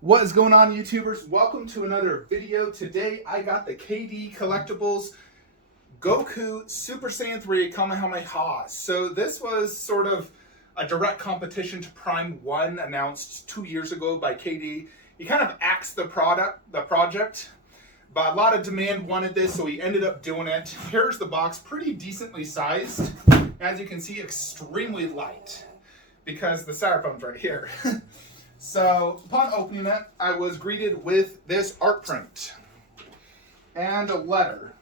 What is going on, YouTubers? Welcome to another video. Today I got the KD Collectibles Goku Super Saiyan 3 Kamehameha. So this was sort of a direct competition to Prime 1 announced 2 years ago by KD. He kind of axed the project, but a lot of demand wanted this, so he ended up doing it. Here's the box, pretty decently sized. As you can see, extremely light because the styrofoam's right here. So, upon opening it, I was greeted with this art print and a letter.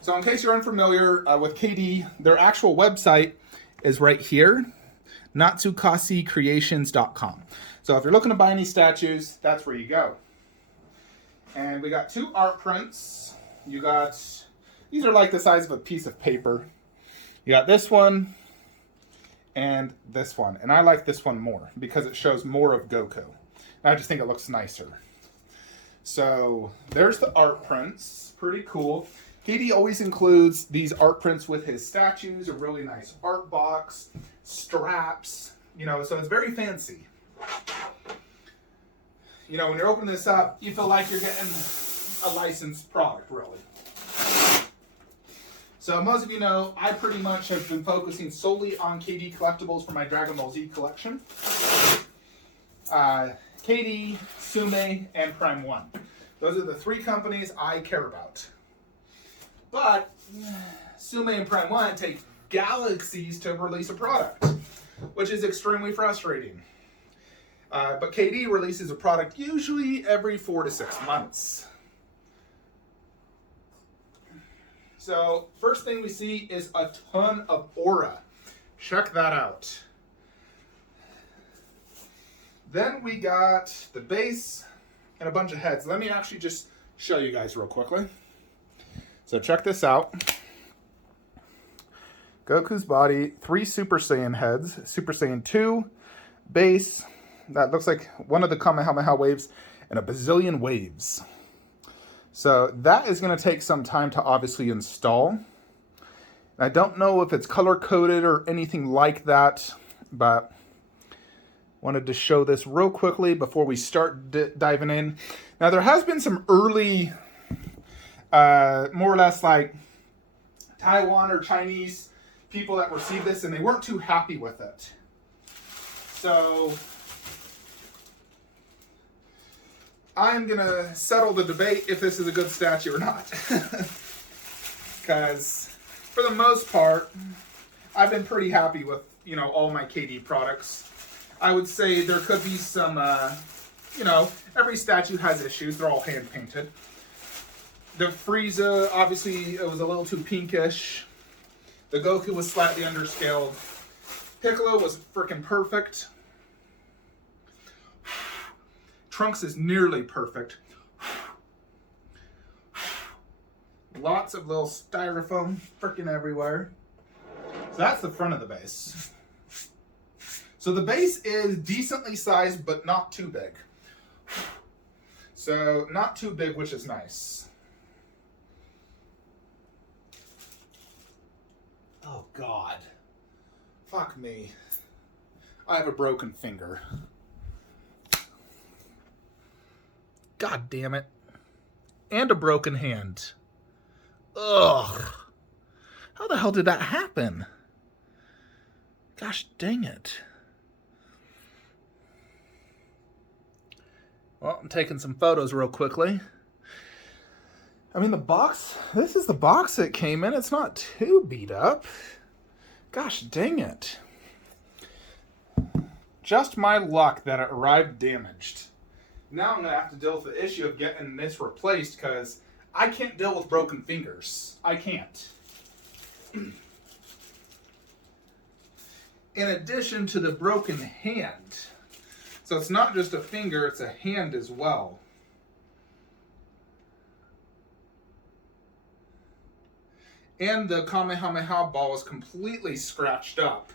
So, in case you're unfamiliar with KD, their actual website is right here, natsukasicreations.com. So, if you're looking to buy any statues, that's where you go. And we got two art prints. You got, these are like the size of a piece of paper. You got this one and this one, and I like this one more because it shows more of Goku. And I just think it looks nicer. So there's the art prints, pretty cool. KD always includes these art prints with his statues, a really nice art box, straps, you know, so it's very fancy. You know, when you're opening this up, you feel like you're getting a licensed product, really. So most of you know, I pretty much have been focusing solely on KD collectibles for my Dragon Ball Z collection. KD, Sume, and Prime 1. Those are the three companies I care about. But Sume and Prime 1 take galaxies to release a product, which is extremely frustrating. But KD releases a product usually every 4 to 6 months. So, first thing we see is a ton of aura. Check that out. Then we got the base and a bunch of heads. Let me actually just show you guys real quickly. So check this out. Goku's body, 3 Super Saiyan heads. Super Saiyan 2, base. That looks like one of the Kamehameha waves, and a bazillion waves. So that is going to take some time to obviously install. I don't know if it's color-coded or anything like that, but wanted to show this real quickly before we start diving in. Now, there has been some early, more or less like Taiwan or Chinese people that received this, and they weren't too happy with it. So I'm going to settle the debate if this is a good statue or not. Because for the most part, I've been pretty happy with, you know, all my KD products. I would say there could be some, you know, every statue has issues. They're all hand painted. The Frieza, obviously, it was a little too pinkish. The Goku was slightly underscaled. Piccolo was freaking perfect. Trunks is nearly perfect. Lots of little styrofoam freaking everywhere. So that's the front of the base. So the base is decently sized, but not too big. So not too big, which is nice. Oh God. Fuck me. I have a broken finger. God damn it. And a broken hand. Ugh. How the hell did that happen? Gosh dang it. Well, I'm taking some photos real quickly. I mean, the box, this is the box it came in. It's not too beat up. Gosh dang it. Just my luck that it arrived damaged. Now I'm going to have to deal with the issue of getting this replaced because I can't deal with broken fingers. I can't. In addition to the broken hand. So it's not just a finger, it's a hand as well. And the Kamehameha ball is completely scratched up.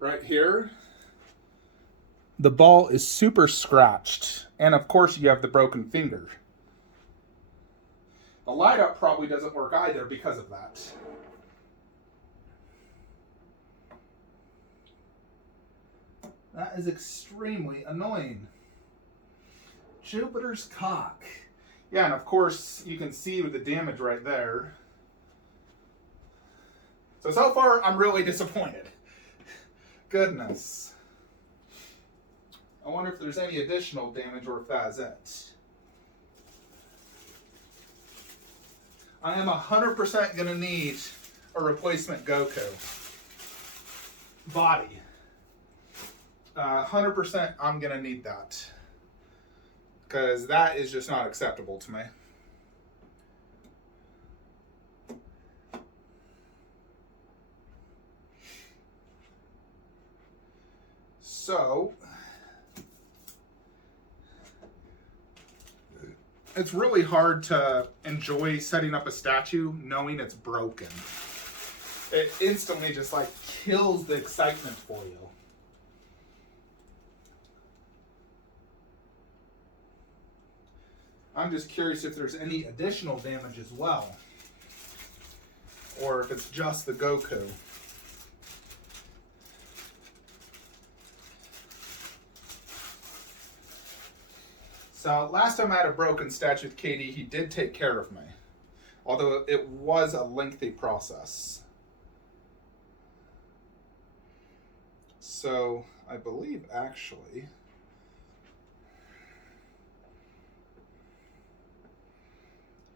Right here. The ball is super scratched. And of course you have the broken finger. The light up probably doesn't work either because of that. That is extremely annoying. Jupiter's cock. Yeah, and of course, you can see with the damage right there. So far, I'm really disappointed. Goodness. I wonder if there's any additional damage or if that is it. I am 100% going to need a replacement Goku body. 100% I'm going to need that. Because that is just not acceptable to me. So, it's really hard to enjoy setting up a statue knowing it's broken. It instantly just like kills the excitement for you. I'm just curious if there's any additional damage as well. Or if it's just the Goku. So last time I had a broken statue with KD, he did take care of me. Although it was a lengthy process. So I believe actually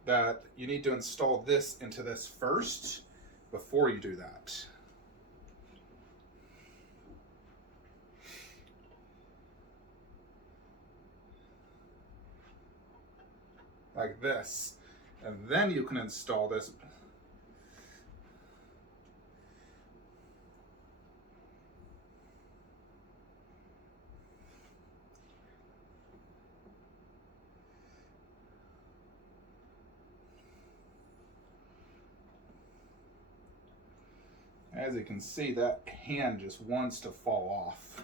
that you need to install this into this first before you do that. Like this. And then you can install this. As you can see, that hand just wants to fall off.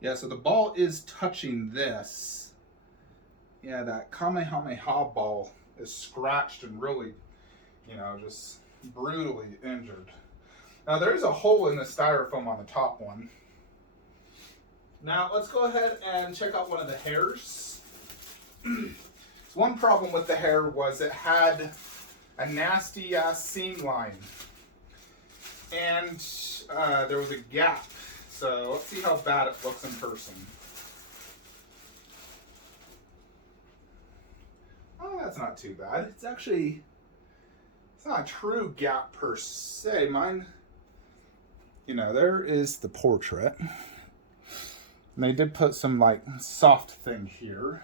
Yeah, so the ball is touching this. Yeah, that Kamehameha ball is scratched and really, just brutally injured. Now there's a hole in the styrofoam on the top one. Now let's go ahead and check out one of the hairs. One problem with the hair was it had a nasty seam line. And there was a gap. So let's see how bad it looks in person. Oh, that's not too bad. It's not a true gap per se. Mine, there is the portrait. And they did put some like soft thing here.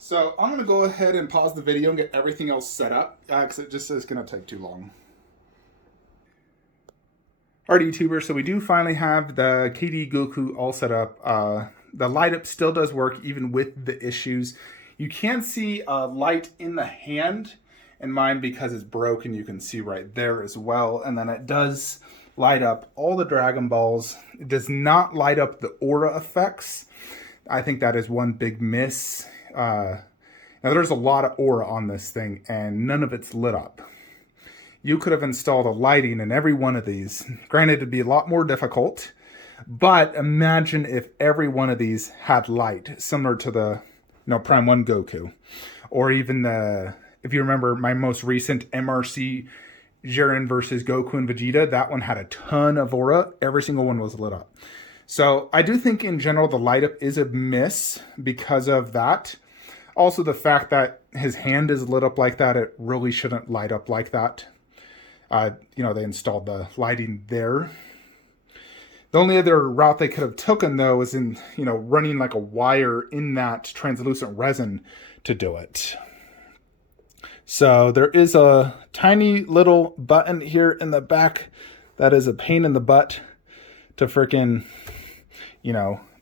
So I'm going to go ahead and pause the video and get everything else set up because it just is going to take too long. Alright, YouTubers, so we do finally have the KD Goku all set up. The light up still does work even with the issues. You can see light in the hand, and mine because it's broken you can see right there as well. And then it does light up all the Dragon Balls. It does not light up the aura effects. I think that is one big miss. Now there's a lot of aura on this thing and none of it's lit up. You could have installed a lighting in every one of these. Granted, it'd be a lot more difficult, but imagine if every one of these had light, similar to the Prime 1 Goku. Or even if you remember my most recent MRC Jiren versus Goku and Vegeta, that one had a ton of aura. Every single one was lit up. So I do think in general the light up is a miss because of that. Also the fact that his hand is lit up like that, it really shouldn't light up like that. They installed the lighting there. The only other route they could have taken though is in, running like a wire in that translucent resin to do it. So there is a tiny little button here in the back that is a pain in the butt to frickin',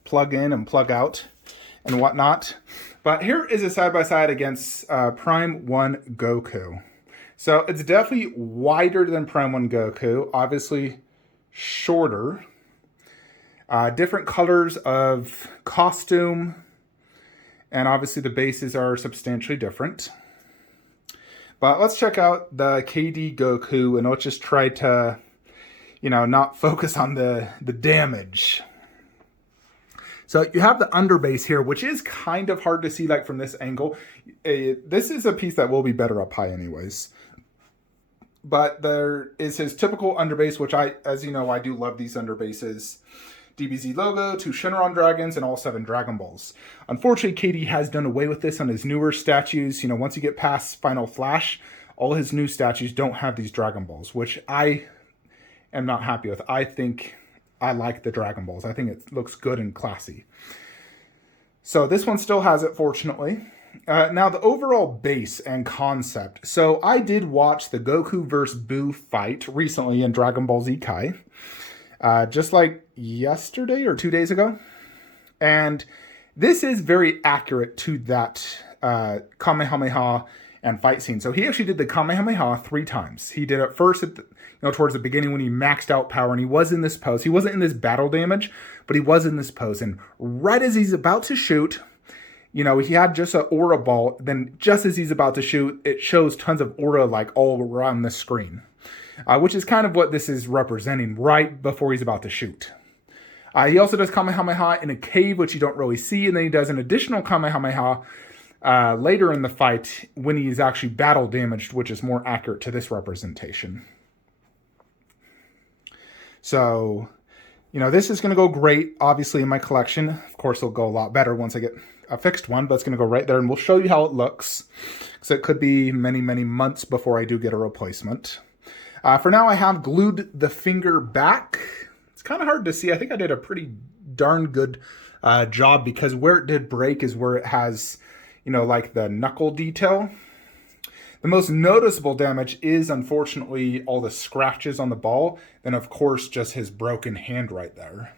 plug in and plug out and whatnot. But here is a side-by-side against Prime 1 Goku. So it's definitely wider than Prime 1 Goku, obviously shorter. Different colors of costume, and obviously the bases are substantially different. But let's check out the KD Goku, and let's just try to, you know, not focus on the damage. So you have the underbase here, which is kind of hard to see like from this angle. This is a piece that will be better up high anyways. But there is his typical underbase, which as you know, I do love these underbases. DBZ logo, 2 Shenron dragons, and all 7 Dragon Balls. Unfortunately, KD has done away with this on his newer statues. You know, once you get past Final Flash, all his new statues don't have these Dragon Balls, which I am not happy with. I think I like the Dragon Balls. I think it looks good and classy. So this one still has it, fortunately. Now, the overall base and concept. So I did watch the Goku vs. Buu fight recently in Dragon Ball Z Kai. Just like yesterday or 2 days ago. And this is very accurate to that Kamehameha and fight scene. So he actually did the Kamehameha 3 times. He did it first at towards the beginning when he maxed out power, and he was in this pose. He wasn't in this battle damage, but he was in this pose. And right as he's about to shoot, you know, he had just an aura ball. Then just as he's about to shoot, it shows tons of aura like all around the screen. Which is kind of what this is representing right before he's about to shoot. He also does Kamehameha in a cave, which you don't really see, and then he does an additional Kamehameha later in the fight when he's actually battle damaged, which is more accurate to this representation. So, you know, this is going to go great, obviously, in my collection. Of course, it'll go a lot better once I get a fixed one, but it's going to go right there, and we'll show you how it looks, because it could be many, many months before I do get a replacement. For now, I have glued the finger back. It's kind of hard to see. I think I did a pretty darn good job, because where it did break is where it has, you know, like the knuckle detail. The most noticeable damage is, unfortunately, all the scratches on the ball. Then, of course, just his broken hand right there.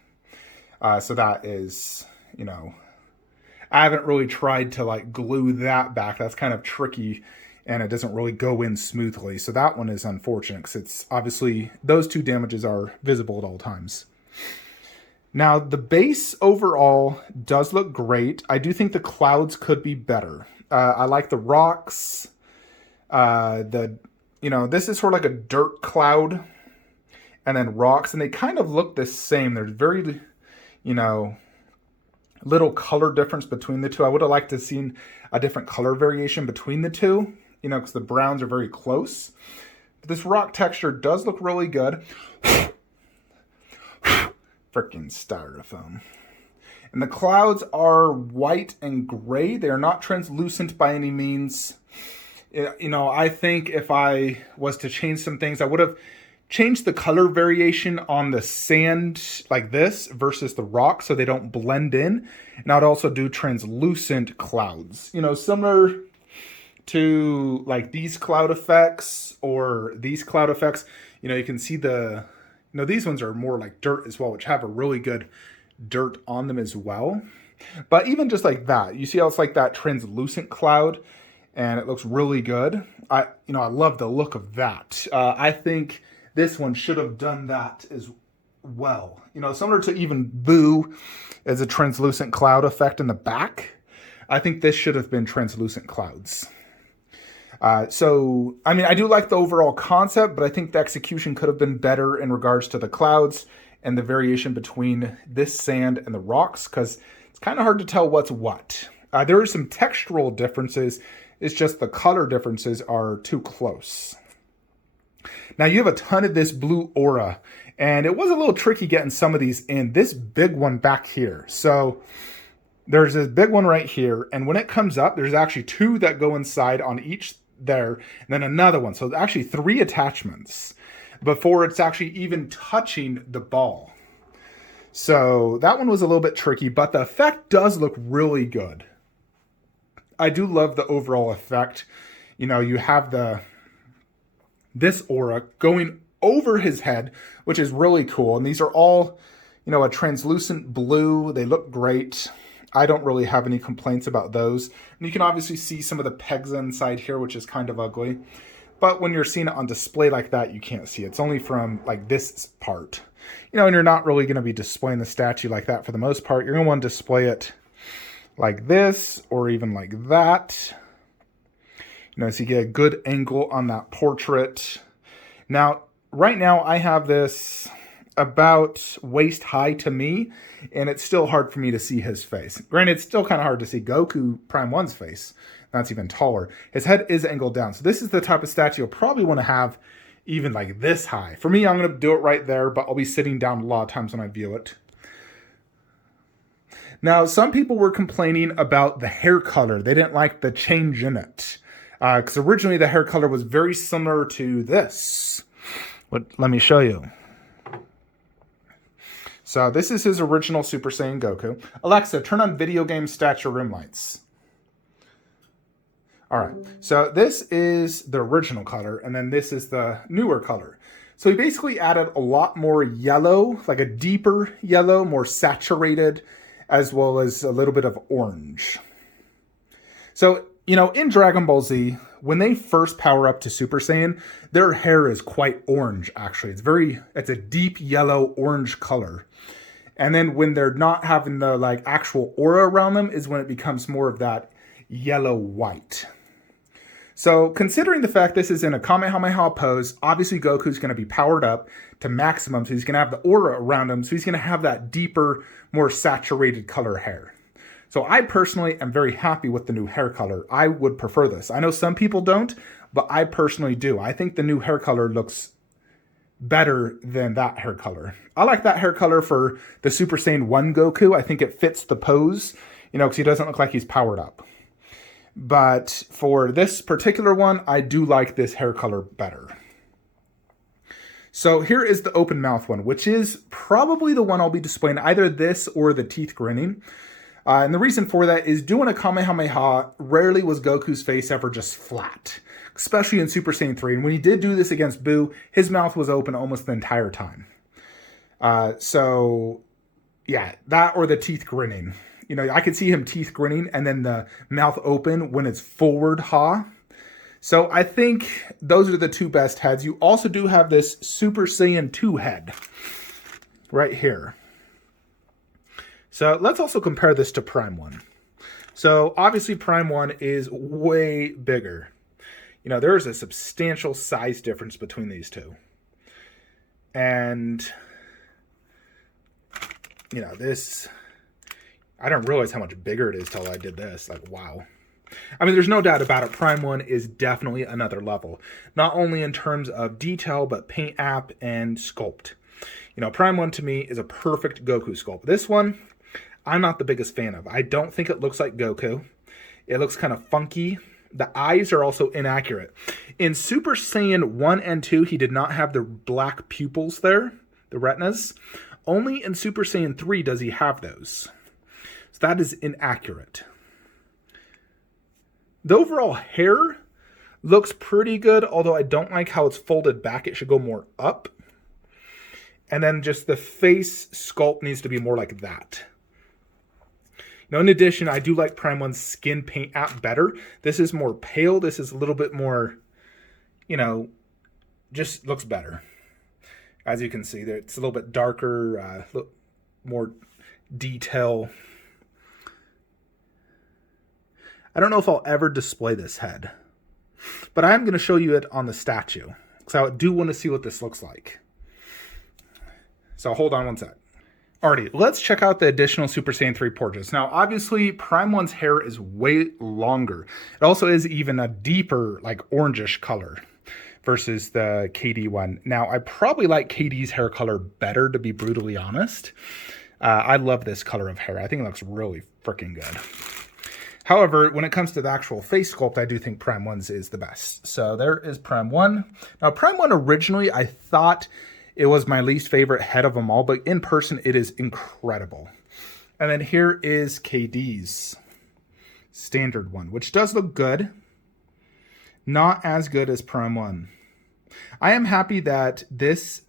So that is, you know, I haven't really tried to, like, glue that back. That's kind of tricky, and it doesn't really go in smoothly. So that one is unfortunate, because it's obviously, those 2 damages are visible at all times. Now, the base overall does look great. I do think the clouds could be better. I like the rocks. You know, this is sort of like a dirt cloud, and then rocks, and they kind of look the same. There's very, you know, little color difference between the 2. I would have liked to have seen a different color variation between the 2, you know, because the browns are very close. But this rock texture does look really good. Freaking styrofoam. And the clouds are white and gray. They are not translucent by any means. You know, I think if I was to change some things, I would have changed the color variation on the sand like this versus the rock, so they don't blend in. And I'd also do translucent clouds, you know, similar to like these cloud effects or these cloud effects. You know, you can see the, you know, these ones are more like dirt as well, which have a really good dirt on them as well. But even just like that, you see how it's like that translucent cloud, and it looks really good. I love the look of that. I think this one should have done that as well. You know, similar to even Buu as a translucent cloud effect in the back. I think this should have been translucent clouds. So, I mean, I do like the overall concept, but I think the execution could have been better in regards to the clouds and the variation between this sand and the rocks, because it's kind of hard to tell what's what. There are some textural differences. It's just the color differences are too close. Now you have a ton of this blue aura, and it was a little tricky getting some of these in. This big one back here. So there's this big one right here, and when it comes up, there's actually 2 that go inside on each there, and then another one. So actually 3 attachments before it's actually even touching the ball. So that one was a little bit tricky, but the effect does look really good. I do love the overall effect. You know, you have this aura going over his head, which is really cool. And these are all, you know, a translucent blue. They look great. I don't really have any complaints about those. And you can obviously see some of the pegs inside here, which is kind of ugly. But when you're seeing it on display like that, you can't see it. It's only from like this part. You know, and you're not really going to be displaying the statue like that for the most part. You're going to want to display it like this or even like that. You know, so you get a good angle on that portrait. Now, right now I have this about waist high to me, and it's still hard for me to see his face. Granted, it's still kind of hard to see Goku Prime 1's face. That's even taller. His head is angled down. So this is the type of statue you'll probably want to have even like this high. For me, I'm going to do it right there, but I'll be sitting down a lot of times when I view it. Now, some people were complaining about the hair color. They didn't like the change in it. Because originally the hair color was very similar to this. But let me show you. So this is his original Super Saiyan Goku. Alexa, turn on video game statue room lights. All right, so this is the original color, and then this is the newer color. So he basically added a lot more yellow, like a deeper yellow, more saturated, as well as a little bit of orange. So, you know, in Dragon Ball Z, when they first power up to Super Saiyan, their hair is quite orange, actually. It's a deep yellow orange color. And then when they're not having the like actual aura around them is when it becomes more of that yellow white. So considering the fact this is in a Kamehameha pose, obviously Goku's going to be powered up to maximum. So he's going to have the aura around him. So he's going to have that deeper, more saturated color hair. So I personally am very happy with the new hair color. I would prefer this. I know some people don't, but I personally do. I think the new hair color looks better than that hair color. I like that hair color for the Super Saiyan 1 Goku. I think it fits the pose, you know, because he doesn't look like he's powered up. But for this particular one, I do like this hair color better. So here is the open mouth one, which is probably the one I'll be displaying, either this or the teeth grinning. And the reason for that is doing a Kamehameha, rarely was Goku's face ever just flat, especially in Super Saiyan 3. And when he did do this against Buu, his mouth was open almost the entire time. So yeah, that or the teeth grinning. You know, I could see him teeth grinning and then the mouth open when it's forward ha. So I think those are the two best heads. You also do have this Super Saiyan 2 head right here. So let's also compare this to Prime 1. So obviously Prime 1 is way bigger. You know, there is a substantial size difference between these two. And, you know, this, I didn't realize how much bigger it is till I did this. Like, wow. I mean, there's no doubt about it. Prime 1 is definitely another level. Not only in terms of detail, but paint app and sculpt. You know, Prime 1 to me is a perfect Goku sculpt. This one, I'm not the biggest fan of. I don't think it looks like Goku. It looks kind of funky. The eyes are also inaccurate. In Super Saiyan 1 and 2, he did not have the black pupils there, the retinas. Only in Super Saiyan 3 does he have those. So that is inaccurate. The overall hair looks pretty good, although I don't like how it's folded back. It should go more up. And then just the face sculpt needs to be more like that. Now, in addition, I do like Prime 1's skin paint app better. This is more pale. This is a little bit more, you know, just looks better. As you can see, there it's a little bit darker, more detail. I don't know if I'll ever display this head, but I am going to show you it on the statue, because I do want to see what this looks like. So hold on one sec. Alrighty, let's check out the additional Super Saiyan 3 portraits. Now, obviously, Prime 1's hair is way longer. It also is even a deeper, like, orangish color versus the KD one. Now, I probably like KD's hair color better, to be brutally honest. I love this color of hair. I think it looks really freaking good. However, when it comes to the actual face sculpt, I do think Prime 1's is the best. So there is Prime 1. Now, Prime 1 originally, I thought it was my least favorite head of them all, but in person, it is incredible. And then here is KD's standard one, which does look good. Not as good as Prime 1. I am happy that this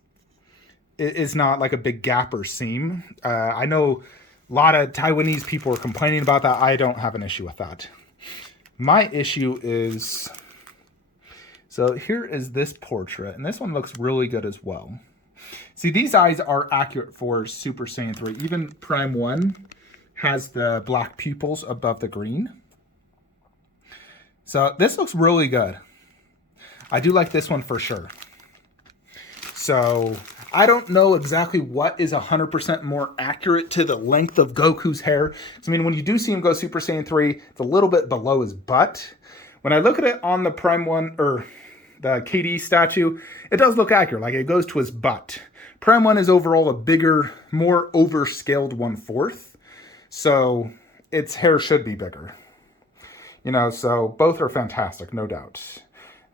is not like a big gap or seam. I know a lot of Taiwanese people are complaining about that. I don't have an issue with that. My issue is, so here is this portrait, and this one looks really good as well. See, these eyes are accurate for Super Saiyan 3. Even Prime 1 has the black pupils above the green. So this looks really good. I do like this one for sure. So I don't know exactly what is 100% more accurate to the length of Goku's hair. I mean, when you do see him go Super Saiyan 3, it's a little bit below his butt. When I look at it on the Prime 1, or the KD statue, it does look accurate, like it goes to his butt. Prime 1 is overall a bigger, more overscaled 1/4, so its hair should be bigger. You know, so both are fantastic, no doubt.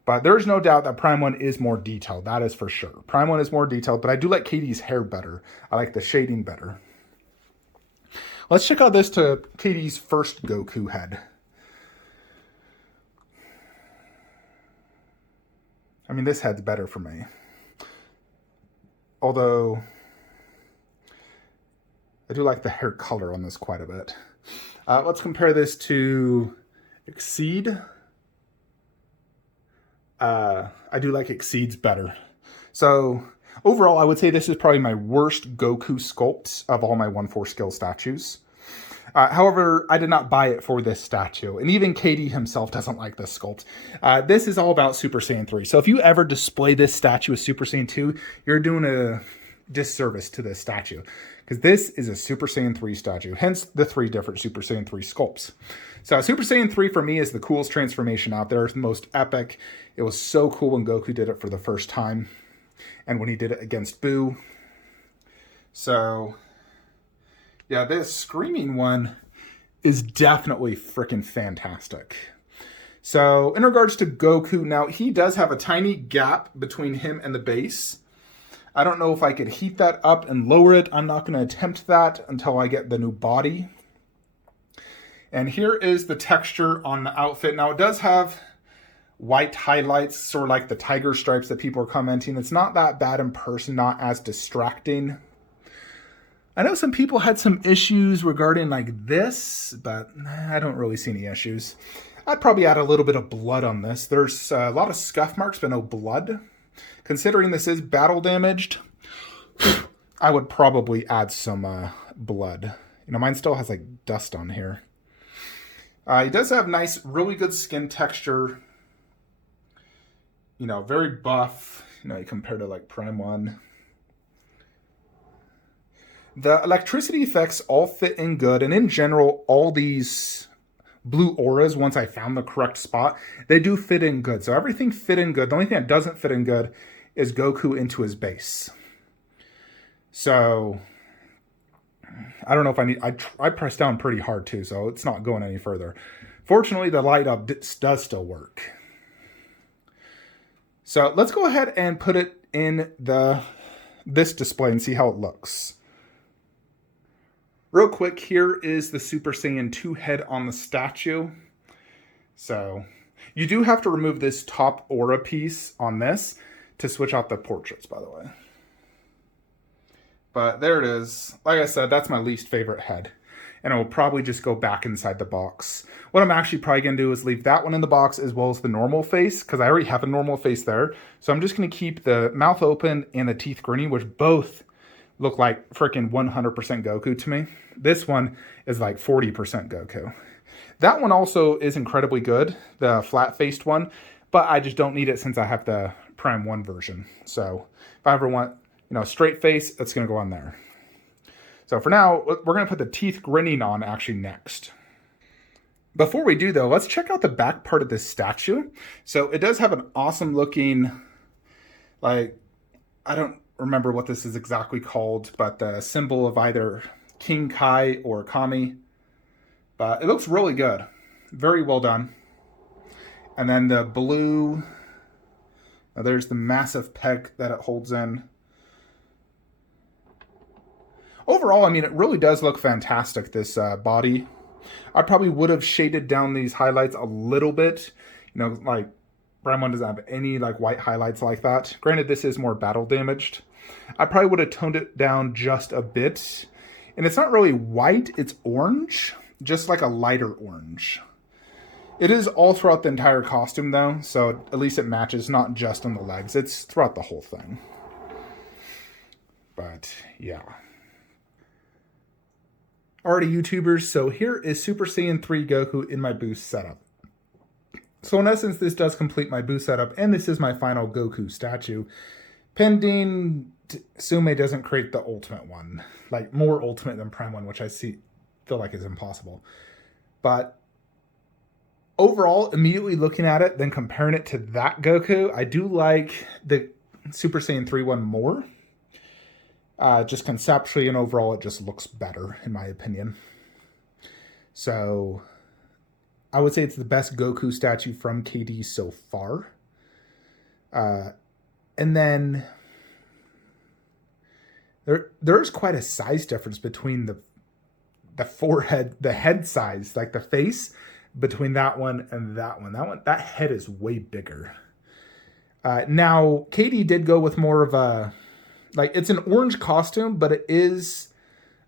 But there's no doubt that Prime 1 is more detailed, that is for sure. Prime 1 is more detailed, but I do like KD's hair better. I like the shading better. Let's check out this to KD's first Goku head. I mean, this head's better for me. Although, I do like the hair color on this quite a bit. Let's compare this to Exceed. I do like Exceed's better. So, overall, I would say this is probably my worst Goku sculpt of all my 1/4 scale statues. However, I did not buy it for this statue, and even KD himself doesn't like this sculpt. This is all about Super Saiyan 3. So if you ever display this statue as Super Saiyan 2, you're doing a disservice to this statue, because this is a Super Saiyan 3 statue, hence the 3 different Super Saiyan 3 sculpts. So Super Saiyan 3 for me is the coolest transformation out there. It's the most epic. It was so cool when Goku did it for the first time, and when he did it against Buu. So yeah, this screaming one is definitely freaking fantastic. So in regards to Goku, now he does have a tiny gap between him and the base. I don't know if I could heat that up and lower it. I'm not going to attempt that until I get the new body. And here is the texture on the outfit. Now it does have white highlights, sort of like the tiger stripes that people are commenting. It's not that bad in person, not as distracting. I know some people had some issues regarding like this, but I don't really see any issues. I'd probably add a little bit of blood on this. There's a lot of scuff marks, but no blood. Considering this is battle damaged, I would probably add some blood. You know, mine still has like dust on here. He does have nice, really good skin texture. You know, very buff. You know, compared to like Prime 1. The electricity effects all fit in good, and in general, all these blue auras, once I found the correct spot, they do fit in good. So everything fit in good. The only thing that doesn't fit in good is Goku into his base. So, I don't know if I need, I pressed down pretty hard too, so it's not going any further. Fortunately, the light up does still work. So let's go ahead and put it in this display and see how it looks. Real quick, here is the Super Saiyan 2 head on the statue. So, you do have to remove this top aura piece on this to switch out the portraits, by the way. But there it is. Like I said, that's my least favorite head. And it will probably just go back inside the box. What I'm actually probably going to do is leave that one in the box as well as the normal face, because I already have a normal face there. So I'm just going to keep the mouth open and the teeth grinning, which both look like freaking 100% Goku to me. This one is like 40% Goku. That one also is incredibly good, the flat-faced one, but I just don't need it since I have the Prime 1 version. So if I ever want, you know, straight face, it's going to go on there. So for now, we're going to put the teeth grinning on actually next. Before we do, though, let's check out the back part of this statue. So it does have an awesome looking, like, I don't remember what this is exactly called, but the symbol of either King Kai or Kami. But it looks really good. Very well done. And then the blue, there's the massive peg that it holds in. Overall, I mean, it really does look fantastic, this body. I probably would have shaded down these highlights a little bit, you know, like Prime 1 doesn't have any like white highlights like that. Granted, this is more battle damaged. I probably would have toned it down just a bit. And it's not really white, it's orange. Just like a lighter orange. It is all throughout the entire costume though, so at least it matches, not just on the legs. It's throughout the whole thing. But yeah. Alrighty, YouTubers, so here is Super Saiyan 3 Goku in my boost setup. So in essence, this does complete my boost setup, and this is my final Goku statue. Pending Sume doesn't create the ultimate one. Like, more ultimate than Prime 1, which I feel like is impossible. But overall, immediately looking at it, then comparing it to that Goku, I do like the Super Saiyan 3 one more. Just conceptually and overall, it just looks better, in my opinion. So, I would say it's the best Goku statue from KD so far. And then, there's quite a size difference between the forehead, the head size, like the face, between that one and that one. That head is way bigger. Now, KD did go with more of a, like, it's an orange costume, but it is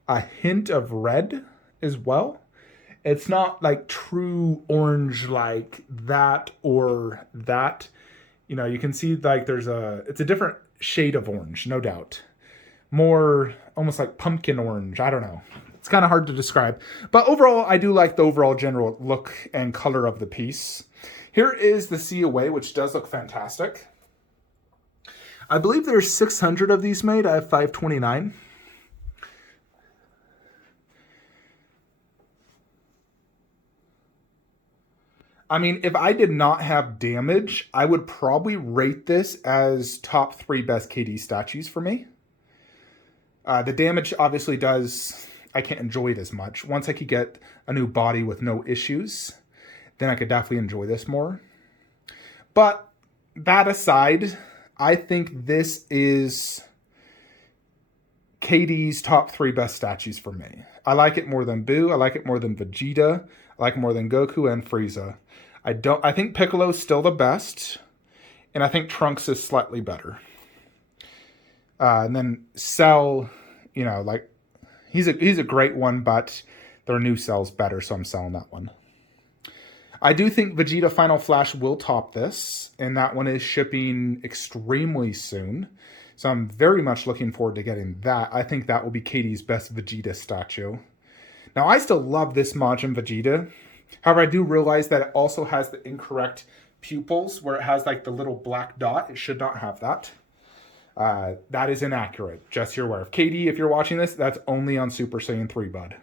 a hint of red as well. It's not like true orange like that or that. You know, you can see like it's a different shade of orange, no doubt. More almost like pumpkin orange. I don't know. It's kind of hard to describe. But overall, I do like the overall general look and color of the piece. Here is the See Away, which does look fantastic. I believe there's 600 of these made. I have 529. I mean, if I did not have damage, I would probably rate this as top 3 best KD statues for me. The damage obviously I can't enjoy it as much. Once I could get a new body with no issues, then I could definitely enjoy this more. But that aside, I think this is KD's top 3 best statues for me. I like it more than Buu. I like it more than Vegeta. I like it more than Goku and Frieza. I think Piccolo's still the best, and I think Trunks is slightly better. And then Cell, you know, like he's a great one, but their new Cell's better, so I'm selling that one. I do think Vegeta Final Flash will top this, and that one is shipping extremely soon. So I'm very much looking forward to getting that. I think that will be KD's best Vegeta statue. Now, I still love this Majin Vegeta. However, I do realize that it also has the incorrect pupils, where it has like the little black dot. It should not have that. That is inaccurate, just so you're aware. KD, if you're watching this, that's only on Super Saiyan 3, bud.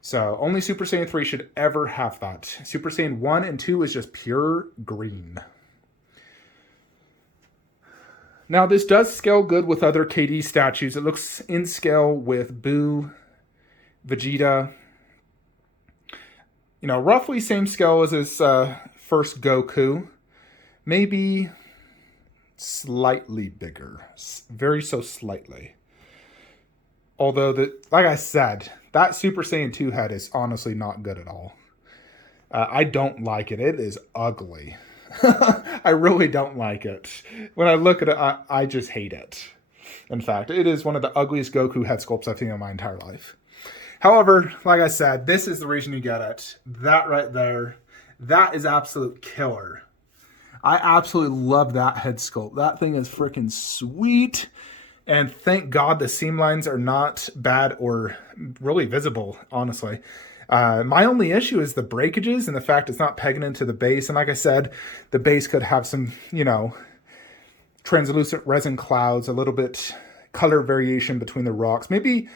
So, only Super Saiyan 3 should ever have that. Super Saiyan 1 and 2 is just pure green. Now, this does scale good with other KD statues. It looks in scale with Buu, Vegeta. You know, roughly same scale as his first Goku. Maybe slightly bigger. Very so slightly. Although, like I said, that Super Saiyan 2 head is honestly not good at all. I don't like it. It is ugly. I really don't like it. When I look at it, I just hate it. In fact, it is one of the ugliest Goku head sculpts I've seen in my entire life. However, like I said, this is the reason you get it. That right there, that is absolute killer. I absolutely love that head sculpt. That thing is freaking sweet. And thank God the seam lines are not bad or really visible, honestly. My only issue is the breakages and the fact it's not pegging into the base. And like I said, the base could have some, you know, translucent resin clouds, a little bit color variation between the rocks. Maybe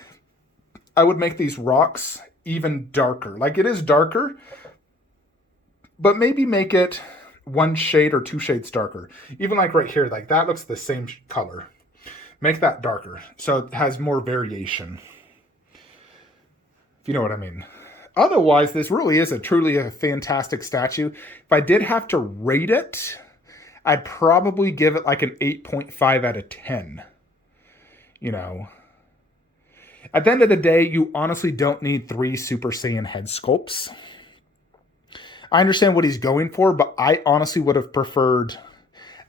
I would make these rocks even darker. Like, it is darker, but maybe make it 1 shade or 2 shades darker. Even like right here, like that looks the same color. Make that darker so it has more variation. If you know what I mean. Otherwise, this really is truly a fantastic statue. If I did have to rate it, I'd probably give it like an 8.5 out of 10. You know. At the end of the day, you honestly don't need 3 Super Saiyan head sculpts. I understand what he's going for, but I honestly would have preferred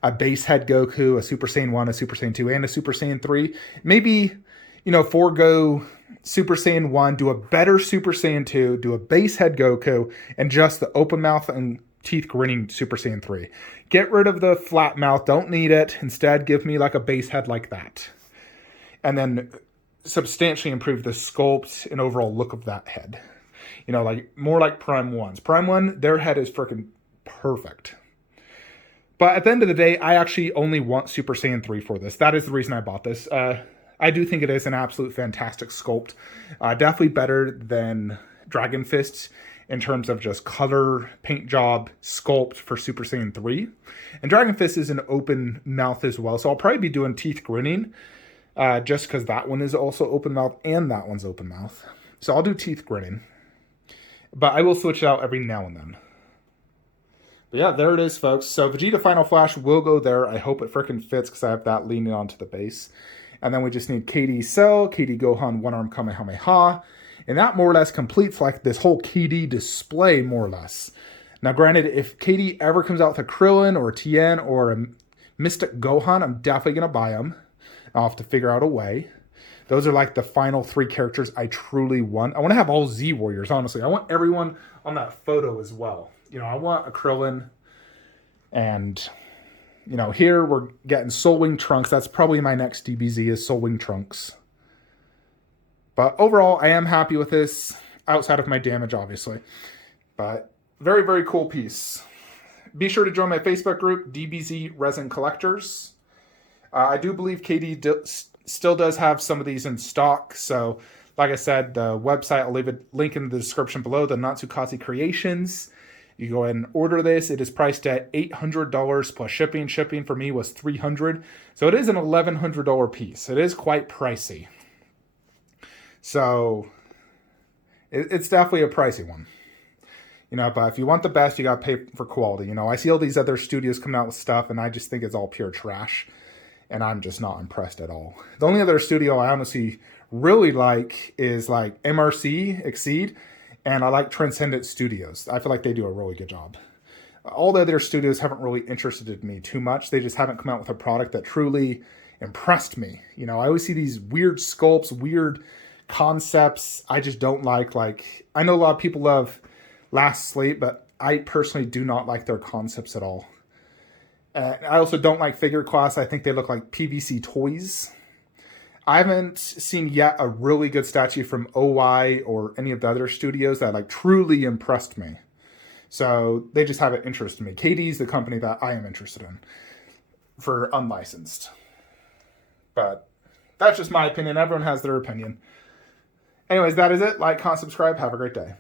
a base head Goku, a Super Saiyan 1, a Super Saiyan 2, and a Super Saiyan 3. Maybe, you know, forego Super Saiyan 1, do a better Super Saiyan 2, do a base head Goku, and just the open mouth and teeth grinning Super Saiyan 3. Get rid of the flat mouth, don't need it. Instead, give me like a base head like that. And then substantially improve the sculpt and overall look of that head. You know, like more like Prime 1's. Prime 1, their head is freaking perfect. But at the end of the day, I actually only want Super Saiyan 3 for this. That is the reason I bought this. I do think it is an absolute fantastic sculpt. Definitely better than Dragon Fist in terms of just color, paint job, sculpt for Super Saiyan 3. And Dragon Fist is an open mouth as well. So I'll probably be doing teeth grinning just because that one is also open mouth and that one's open mouth. So I'll do teeth grinning. But I will switch it out every now and then. But yeah, there it is, folks. So Vegeta Final Flash will go there. I hope it freaking fits because I have that leaning onto the base. And then we just need KD Cell, KD Gohan, one-arm Kamehameha. And that more or less completes like this whole KD display, more or less. Now, granted, if KD ever comes out with a Krillin or a Tien or a Mystic Gohan, I'm definitely going to buy them. I'll have to figure out a way. Those are like the final 3 characters I truly want. I want to have all Z Warriors, honestly. I want everyone on that photo as well. You know, I want a Krillin. And, you know, here we're getting Soul Wing Trunks. That's probably my next DBZ is Soul Wing Trunks. But overall, I am happy with this. Outside of my damage, obviously. But very, very cool piece. Be sure to join my Facebook group, DBZ Resin Collectors. I do believe KD still does have some of these in stock. So, like I said, the website, I'll leave a link in the description below, the Natsukatsu Creations. You go ahead and order this. It is priced at $800 plus shipping. Shipping for me was $300. So it is an $1,100 piece. It is quite pricey. So it's definitely a pricey one. You know, but if you want the best, you got to pay for quality. You know, I see all these other studios coming out with stuff, and I just think it's all pure trash. And I'm just not impressed at all. The only other studio I honestly really like is like MRC, Exceed. And I like Transcendent Studios. I feel like they do a really good job. All the other studios haven't really interested me too much. They just haven't come out with a product that truly impressed me. You know, I always see these weird sculpts, weird concepts. I just don't like, I know a lot of people love Last Sleep, but I personally do not like their concepts at all. I also don't like Figure Class. I think they look like PVC toys. I haven't seen yet a really good statue from OY or any of the other studios that like truly impressed me. So they just haven't interested me. KD is the company that I am interested in for unlicensed. But that's just my opinion. Everyone has their opinion. Anyways, that is it. Like, comment, subscribe. Have a great day.